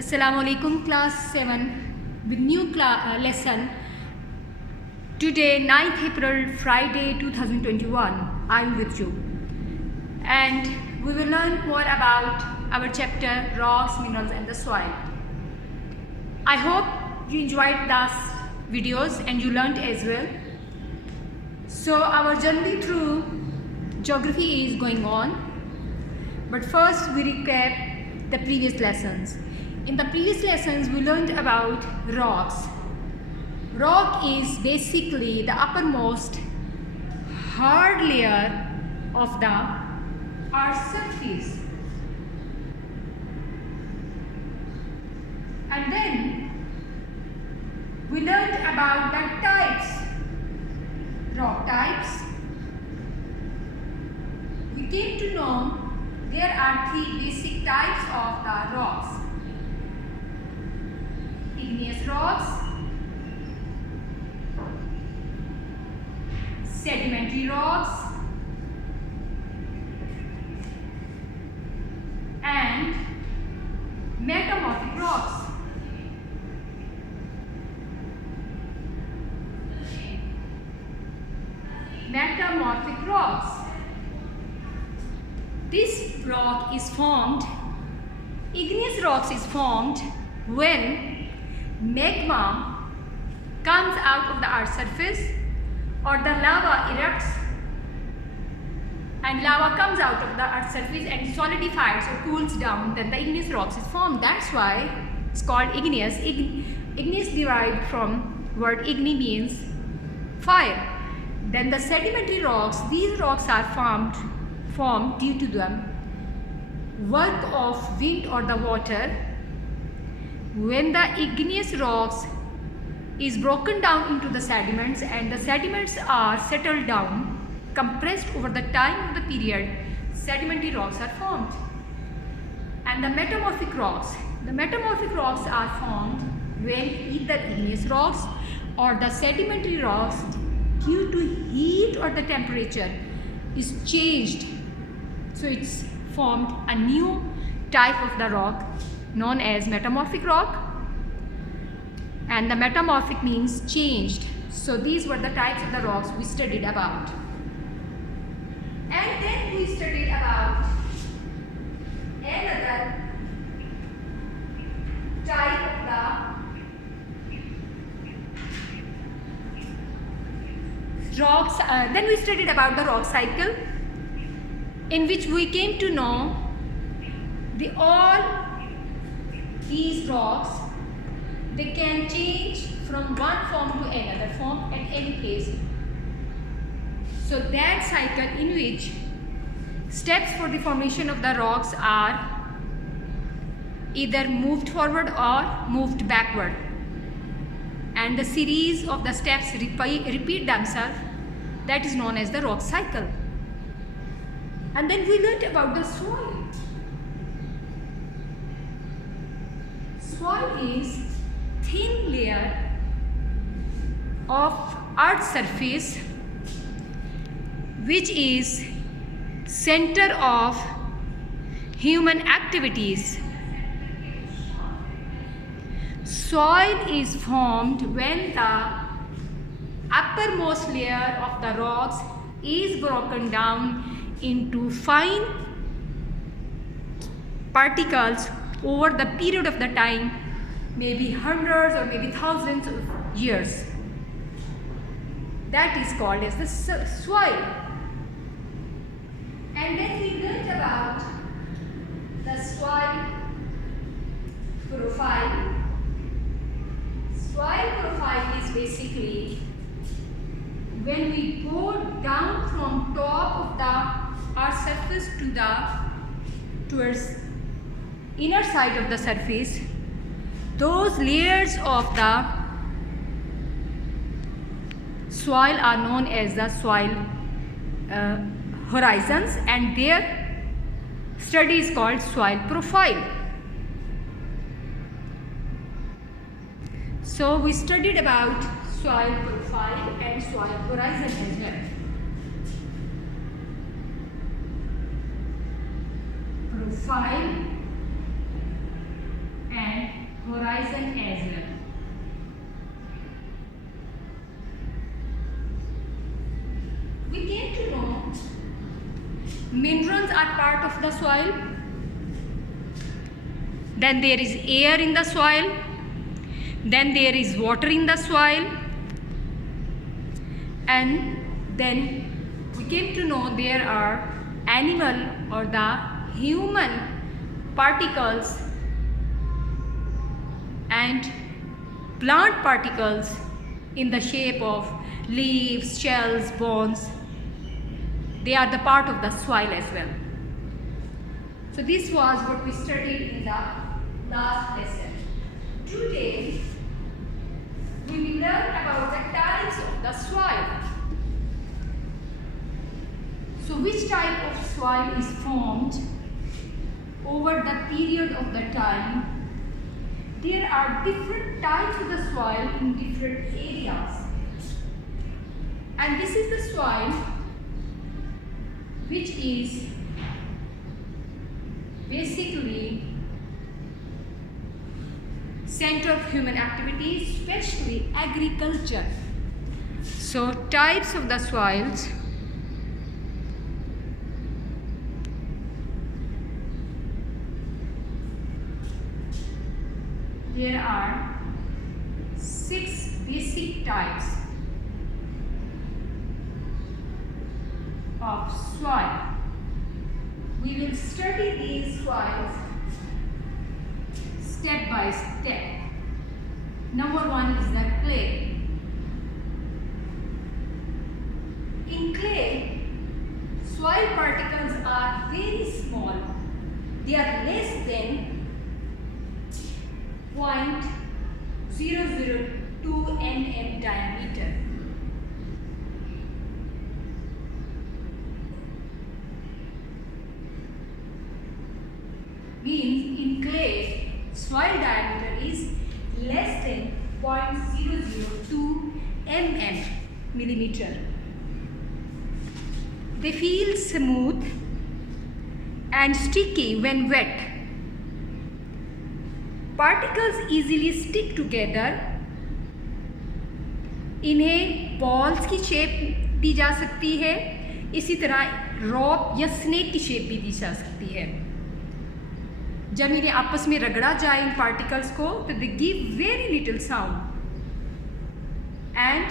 Assalamu alaikum, class 7 with new lesson. Today 9th April Friday 2021 I am with you and we will learn more about our chapter rocks, minerals and the soil. I hope you enjoyed those videos and you learned as well. So our journey through geography is going on, but first we recap the previous lessons. In the previous lessons we learned about rocks. Rock is basically the uppermost hard layer of the earth's surface. And then we learned about the types, rock types. We came to know there are three basic types of the rocks: igneous rocks, sedimentary rocks, and metamorphic rocks. Metamorphic rocks. This rock is formed, igneous rocks is formed when magma comes out of the earth's surface or the lava erupts and lava comes out of the earth's surface and solidifies or cools down, then the igneous rocks is formed. That's why it's called igneous. Igneous derived from word igni, means fire. Then the sedimentary rocks, these rocks are formed due to the work of wind or the water. When the igneous rocks is broken down into the sediments and the sediments are settled down, compressed over the time of the period, sedimentary rocks are formed. And the metamorphic rocks are formed when either igneous rocks or the sedimentary rocks, due to heat or the temperature, is changed. So it's formed a new type of the rock known as metamorphic rock, and the metamorphic means changed. So these were the types of the rocks we studied about. And then we studied about another type of the rocks. Then we studied about the rock cycle, in which we came to know all these rocks, they can change from one form to another form at any place. So that cycle in which steps for the formation of the rocks are either moved forward or moved backward, and the series of the steps repeat themselves. That is known as the rock cycle. And then we learned about the soil. Soil is thin layer of earth's surface which is center of human activities. Soil is formed when the uppermost layer of the rocks is broken down into fine particles over the period of the time, maybe hundreds or maybe thousands of years. That is called as the soil. And then we learned about the soil profile. Soil profile is basically when we go down from top of the earth's surface towards inner side of the surface, those layers of the soil are known as the soil horizons, and their study is called soil profile. So we studied about soil profile and soil horizon as well. Profile and are part of the soil. Then there is air in the soil. Then there is water in the soil. And then we came to know there are animal or the human particles and plant particles in the shape of leaves, shells, bones. They are the part of the soil as well. So this was what we studied in the last lesson. Today we will learn about the types of the soil. So which type of soil is formed over the period of the time? There are different types of the soil in different areas. And this is the soil which is basically center of human activity, especially agriculture. So types of the soils. There are 6 basic types of soil. We will study these soils step by step. Number 1 is the clay. In clay, soil particles are very small. They are less than 0.002 mm diameter. Means in clay, soil diameter is less than 0.002 millimeter. They feel smooth and sticky when wet. Particles easily stick together. इन्हें balls की shape दी जा सकती है, इसी तरह रॉप या snake की shape भी दी जा सकती है. जब इन्हें आपस में रगड़ा जाए इन पार्टिकल्स को तो they give very little sound and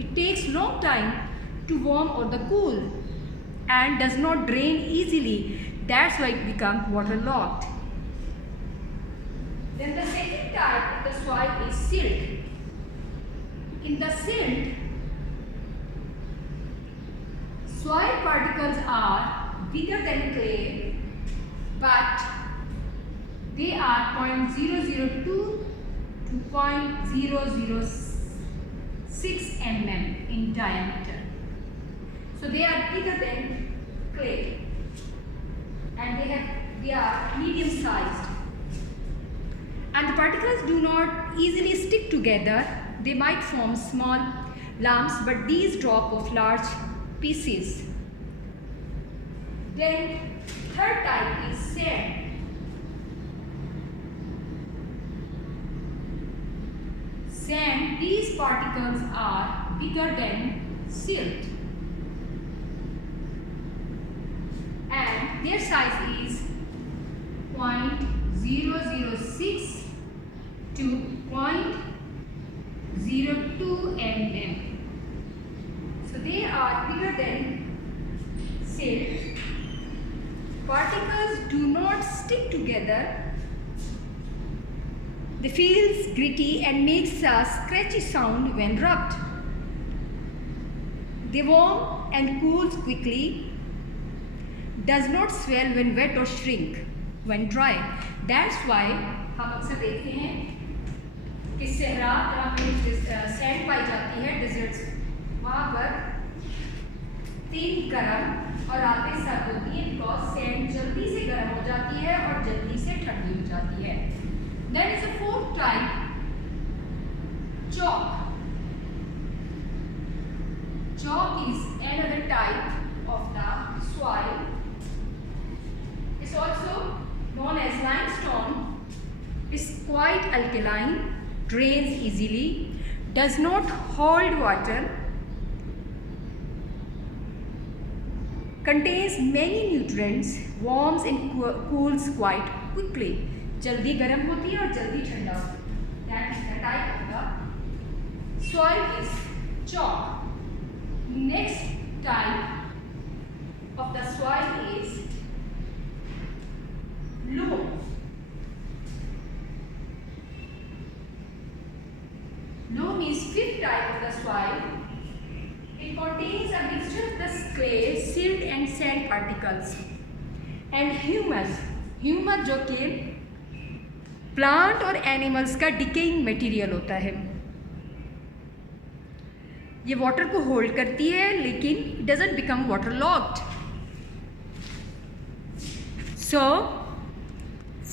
it takes long time to warm और the cool and does not drain easily. That's why it become water locked. Then the second type of the soil is silt. In the silt, soil particles are bigger than clay, but they are 0.002 to 0.006 mm in diameter. So they are bigger than clay, and they are medium sized. And the particles do not easily stick together. They might form small lumps, but these drop off large pieces. Then third type is sand. Sand, these particles are bigger than silt. And their size is 0.006 to 0.02 mm. So they are bigger than silt. Particles do not stick together. They feel gritty and makes a scratchy sound when rubbed. They warm and cools quickly. Does not swell when wet or shrink when dry. That's why हम अक्सर देखते हैं कि सहरा जहाँ पे sand पाई जाती है, डेजर्ट्स, वहाँ पर दिन गर्म और रातें सर्द होती है, बिकॉज सैंड जल्दी से गर्म हो जाती है और जल्दी से ठंडी हो जाती है. There is a fourth type, chalk. Chalk is another type of the soil. It's also known as limestone. Is quite alkaline, drains easily, does not hold water, contains many nutrients, warms and cools quite quickly. जल्दी गर्म होती है और जल्दी ठंडा होती है. That is the type of the soil is chalk. Next type of the soil is loam. Loam is fifth type of the soil. It contains a mixture of the clay, silt and sand particles and humus. Humus जो कि plant और animals का decaying material होता है. ये water को hold करती है लेकिन it doesn't become water locked. So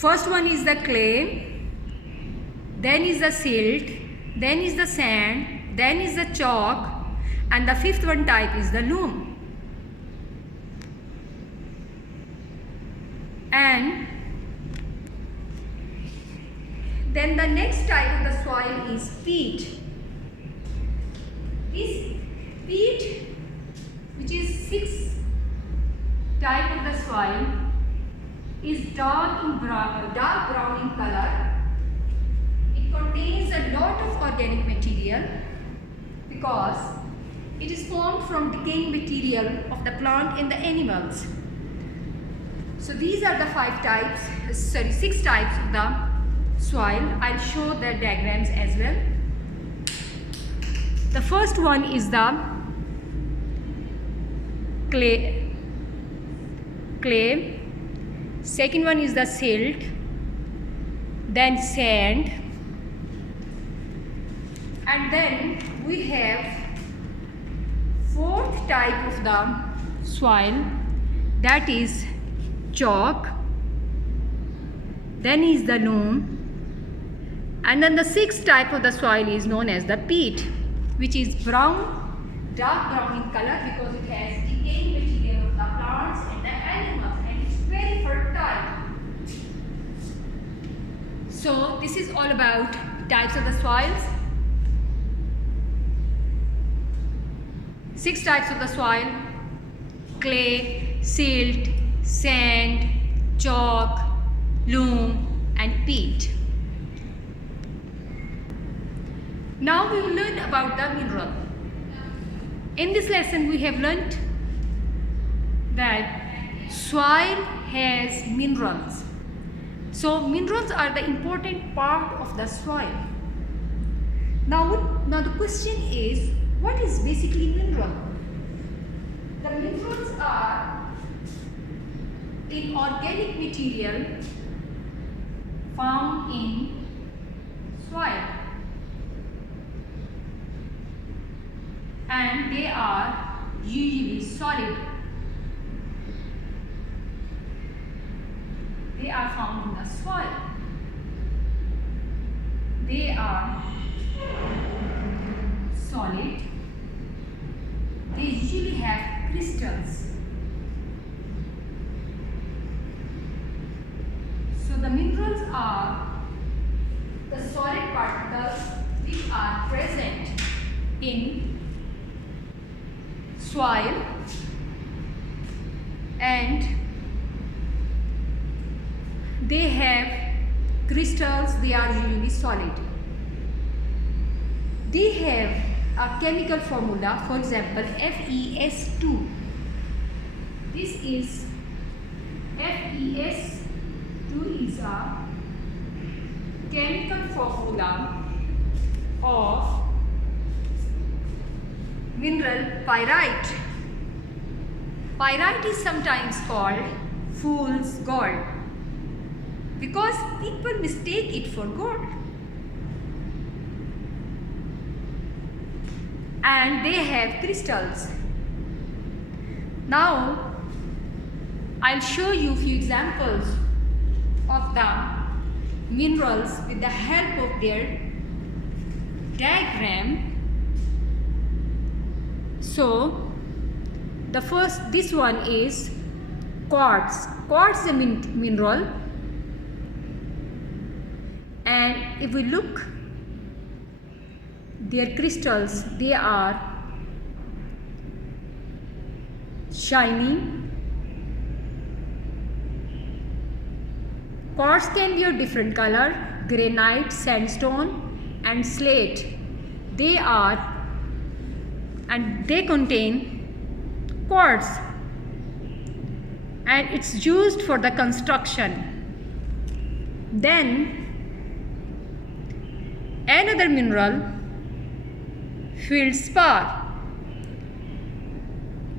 first one is the clay, then is the silt, then is the sand, then is the chalk, and the fifth one type is the loam. And then the next type of the soil is peat. This peat, which is sixth type of the soil, is dark brown in color. Contains a lot of organic material because it is formed from decaying material of the plant and the animals. So these are the six types of the soil. I'll show the diagrams as well. The first one is the clay. Second one is the silt, then sand. And then we have fourth type of the soil, that is chalk, then is the loam, and then the sixth type of the soil is known as the peat, which is dark brown in color because it has decaying material of the plants and the animals and it's very fertile. So this is all about types of the soils. Six types of the soil: clay, silt, sand, chalk, loam and peat. Now we will learn about the mineral. In this lesson we have learnt that soil has minerals. So minerals are the important part of the soil. Now the question is, what is basically mineral? The minerals are inorganic material found in soil, and they are usually solid. They are found in the soil. They are solid. They usually have crystals. So the minerals are the solid particles which are present in soil, and they have crystals. They are usually solid. They have a chemical formula, for example FeS2. This is FeS2 is a chemical formula of mineral pyrite. Pyrite is sometimes called fool's gold because people mistake it for gold. And they have crystals. Now I'll show you a few examples of the minerals with the help of their diagram. So this one is quartz. Quartz is a mineral, and if we look their crystals, they are shiny, Quartz can be of different color: granite, sandstone and slate. They contain quartz, and it's used for the construction. Then another mineral, feldspar.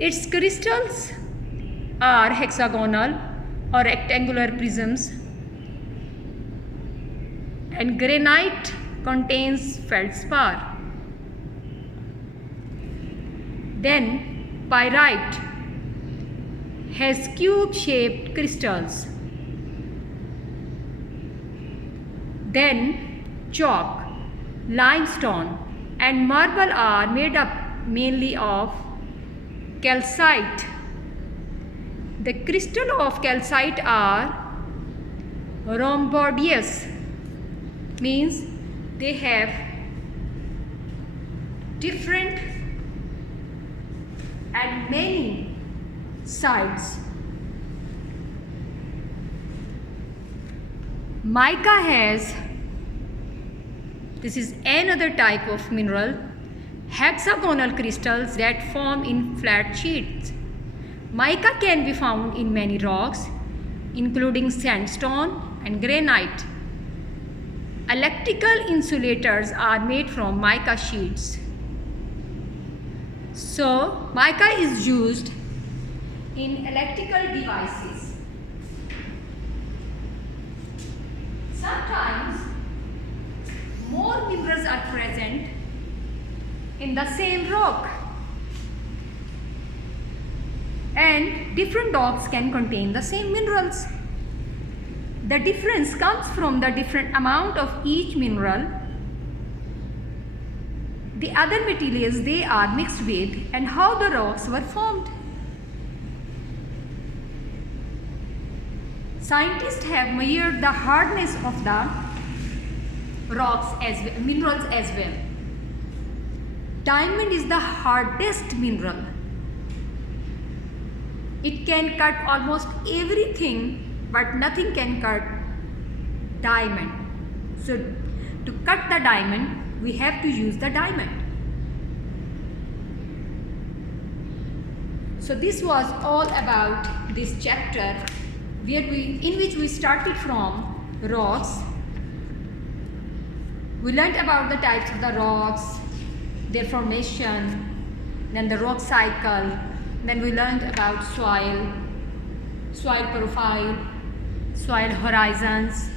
Its crystals are hexagonal or rectangular prisms, and granite contains feldspar. Then pyrite has cube-shaped crystals. Then chalk, limestone and marble are made up mainly of calcite. The crystals of calcite are rhomboideous, means they have different and many sides. Mica has, this is another type of mineral, hexagonal crystals that form in flat sheets. Mica can be found in many rocks, including sandstone and granite. Electrical insulators are made from mica sheets. So, mica is used in electrical devices. Sometimes more minerals are present in the same rock, and different rocks can contain the same minerals. The difference comes from the different amount of each mineral, the other materials they are mixed with, and how the rocks were formed. Scientists have measured the hardness of the rocks as well, minerals as well. Diamond is the hardest mineral. It can cut almost everything, but nothing can cut diamond. So to cut the diamond, we have to use the diamond. So this was all about this chapter in which we started from rocks. We learned about the types of the rocks, their formation, then the rock cycle. Then we learned about soil profile, soil horizons,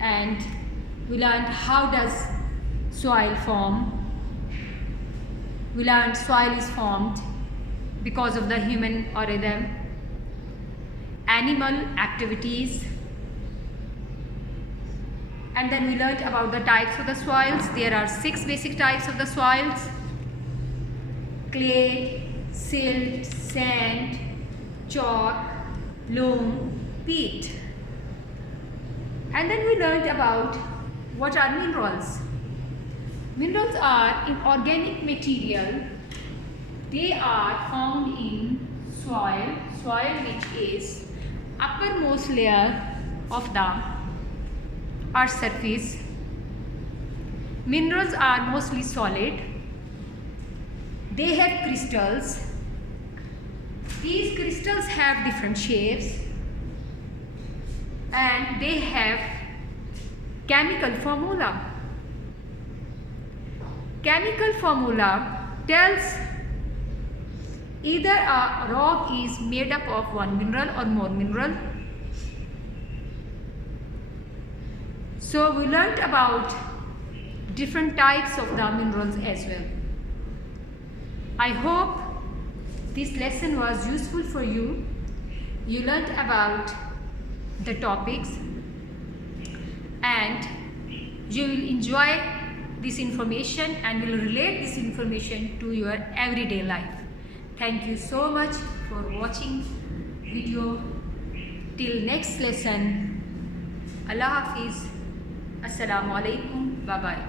and we learned how does soil form. We learned soil is formed because of the human or other animal activities. And then we learned about the types of the soils. There are 6 basic types of the soils: clay, silt, sand, chalk, loam, peat. And then we learned about what are minerals. Minerals are inorganic material. They are found in soil which is uppermost layer of the earth's surface. Minerals are mostly solid. They have crystals. These crystals have different shapes, and they have chemical formula. Chemical formula tells either a rock is made up of one mineral or more mineral. So we learned about different types of the minerals as well. I hope this lesson was useful for you. You learned about the topics and you will enjoy this information and will relate this information to your everyday life. Thank you so much for watching video. Till next lesson. Allah Hafiz. Assalamu alaikum. Bye bye.